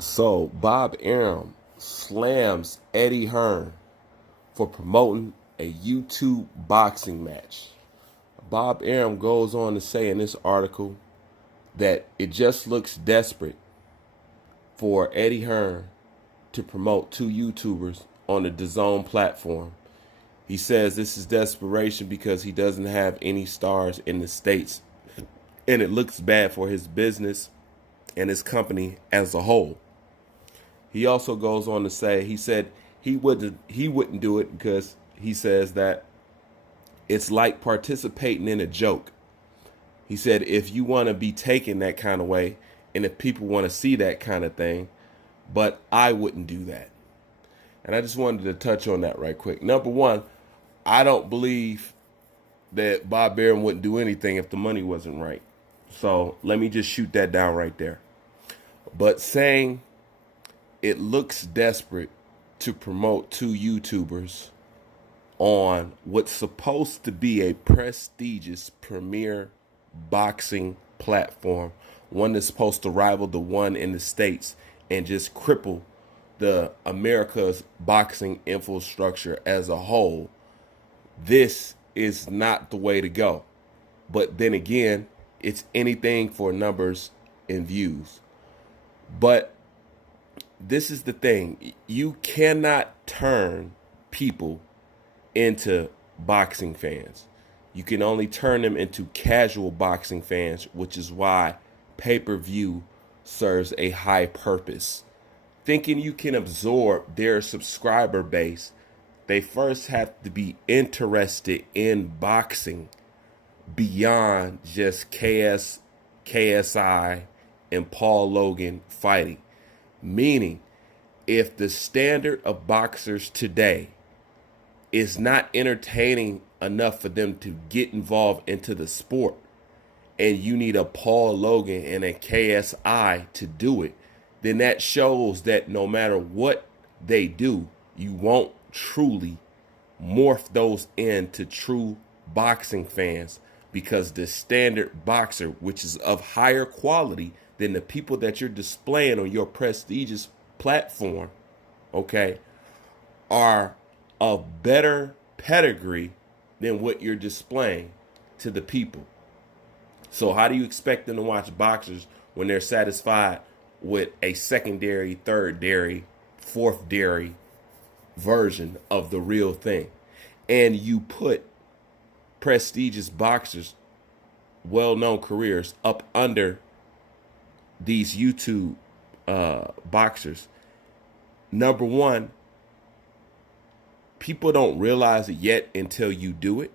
So Bob Arum slams Eddie Hearn for promoting a YouTube boxing match. Bob Arum goes on to say in this article that it just looks desperate for Eddie Hearn to promote two YouTubers on the DAZN platform. He says this is desperation because he doesn't have any stars in the States, and it looks bad for his business and his company as a whole. He also goes on to say he said he wouldn't do it because he says that it's like participating in a joke. He said if you want to be taken that kind of way and if people want to see that kind of thing, but I wouldn't do that. And I just wanted to touch on that right quick. Number one, I don't believe that Bob Arum wouldn't do anything if the money wasn't right. So let me just shoot that down right there. But saying it looks desperate to promote two YouTubers on what's supposed to be a prestigious premier boxing platform, one that's supposed to rival the one in the States and just cripple the America's boxing infrastructure as a whole, this is not the way to go. But then again, it's anything for numbers and views. But this is the thing. You cannot turn people into boxing fans. You can only turn them into casual boxing fans, which is why pay-per-view serves a high purpose. Thinking you can absorb their subscriber base, they first have to be interested in boxing beyond just KSI and Paul Logan fighting. Meaning, if the standard of boxers today is not entertaining enough for them to get involved into the sport, and you need a Paul Logan and a KSI to do it, then that shows that no matter what they do, you won't truly morph those into true boxing fans, because the standard boxer, which is of higher quality than the people that you're displaying on your prestigious platform, okay, are of better pedigree than what you're displaying to the people. So how do you expect them to watch boxers when they're satisfied with a secondary, third-dairy, fourth-dairy version of the real thing? And you put prestigious boxers, well-known careers, up under these YouTube boxers. Number one, people don't realize it yet until you do it.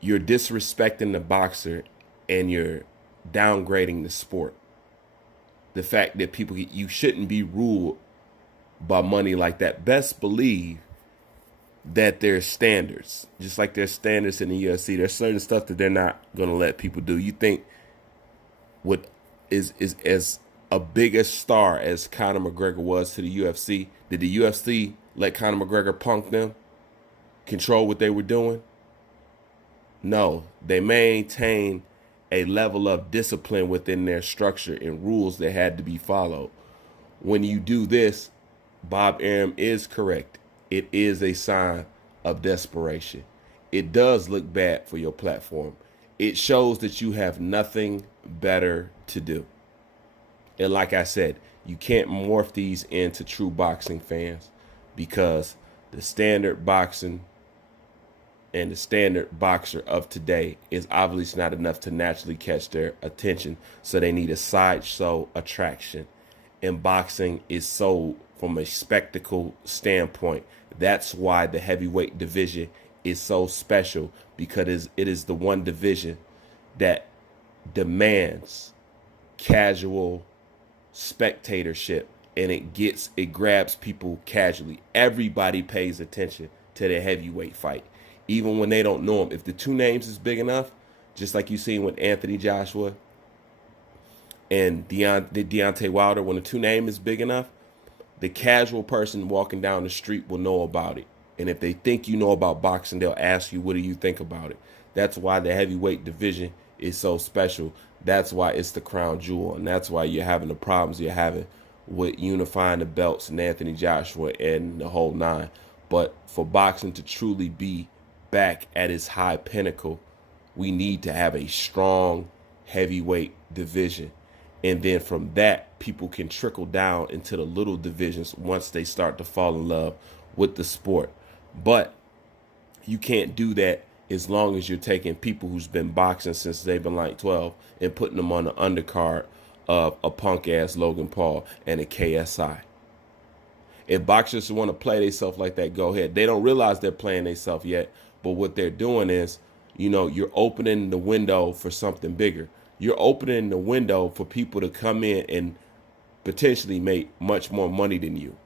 You're disrespecting the boxer and you're downgrading the sport. The fact that you shouldn't be ruled by money like that. Best believe that there's standards, just like there's standards in the UFC. There's certain stuff that they're not going to let people do. You think what is as a big a star as Conor McGregor was to the UFC, did the UFC let Conor McGregor punk them, control what they were doing? No, they maintained a level of discipline within their structure and rules that had to be followed. When you do this, Bob Arum is correct. It is a sign of desperation. It does look bad for your platform. It shows that you have nothing better to do. And like I said, you can't morph these into true boxing fans, because the standard boxing and the standard boxer of today is obviously not enough to naturally catch their attention. So they need a sideshow attraction. And boxing is sold from a spectacle standpoint. That's why the heavyweight division is so special, because it is the one division that demands casual spectatorship, and it grabs people casually. Everybody pays attention to the heavyweight fight, even when they don't know them. If the two names is big enough, just like you seen with Anthony Joshua and Deontay Wilder, when the two name is big enough, the casual person walking down the street will know about it. And if they think you know about boxing, they'll ask you, what do you think about it? That's why the heavyweight division is so special. That's why it's the crown jewel, and that's why you're having the problems you're having with unifying the belts and Anthony Joshua and the whole nine. But for boxing to truly be back at its high pinnacle, we need to have a strong heavyweight division. And then from that, people can trickle down into the little divisions once they start to fall in love with the sport. But you can't do that as long as you're taking people who's been boxing since they've been like 12 and putting them on the undercard of a punk ass Logan Paul and a KSI. If boxers want to play themselves like that, go ahead. They don't realize they're playing themselves yet, but what they're doing is, you're opening the window for something bigger. You're opening the window for people to come in and potentially make much more money than you.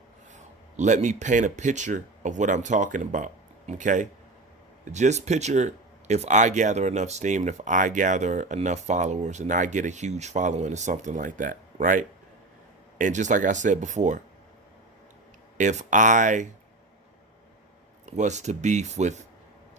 Let me paint a picture of what I'm talking about, okay? Just picture if I gather enough steam and if I gather enough followers and I get a huge following or something like that, right? And just like I said before, if I was to beef with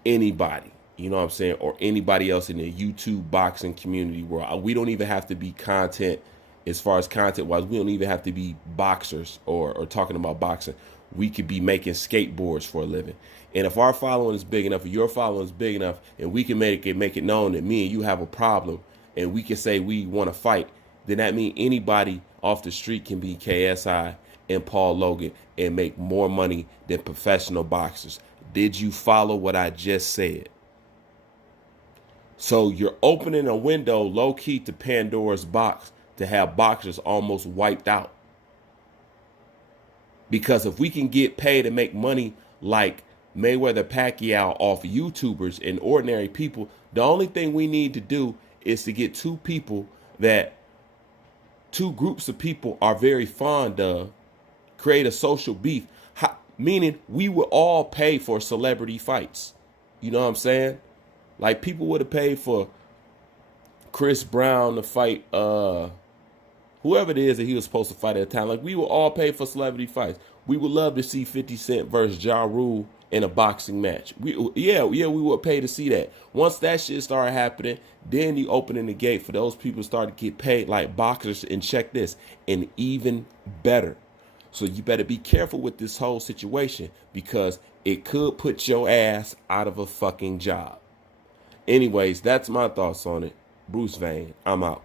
anybody, you know what I'm saying, or anybody else in the YouTube boxing community where we don't even have to be content, as far as content wise, we don't even have to be boxers or talking about boxing. We could be making skateboards for a living. And if our following is big enough, or your following is big enough, and we can make it known that me and you have a problem, and we can say we want to fight, then that means anybody off the street can be KSI and Paul Logan and make more money than professional boxers. Did you follow what I just said? So you're opening a window low-key to Pandora's box to have boxers almost wiped out. Because if we can get paid and make money like Mayweather Pacquiao off YouTubers and ordinary people, the only thing we need to do is to get two groups of people are very fond of, create a social beef, meaning we would all pay for celebrity fights. You know what I'm saying? Like people would have paid for Chris Brown to fight whoever it is that he was supposed to fight at the time. Like we would all pay for celebrity fights. We would love to see 50 Cent versus Ja Rule in a boxing match. We would pay to see that. Once that shit started happening, then you opening the gate for those people to start to get paid like boxers. And check this, and even better. So you better be careful with this whole situation because it could put your ass out of a fucking job. Anyways, that's my thoughts on it. Bruce Vane, I'm out.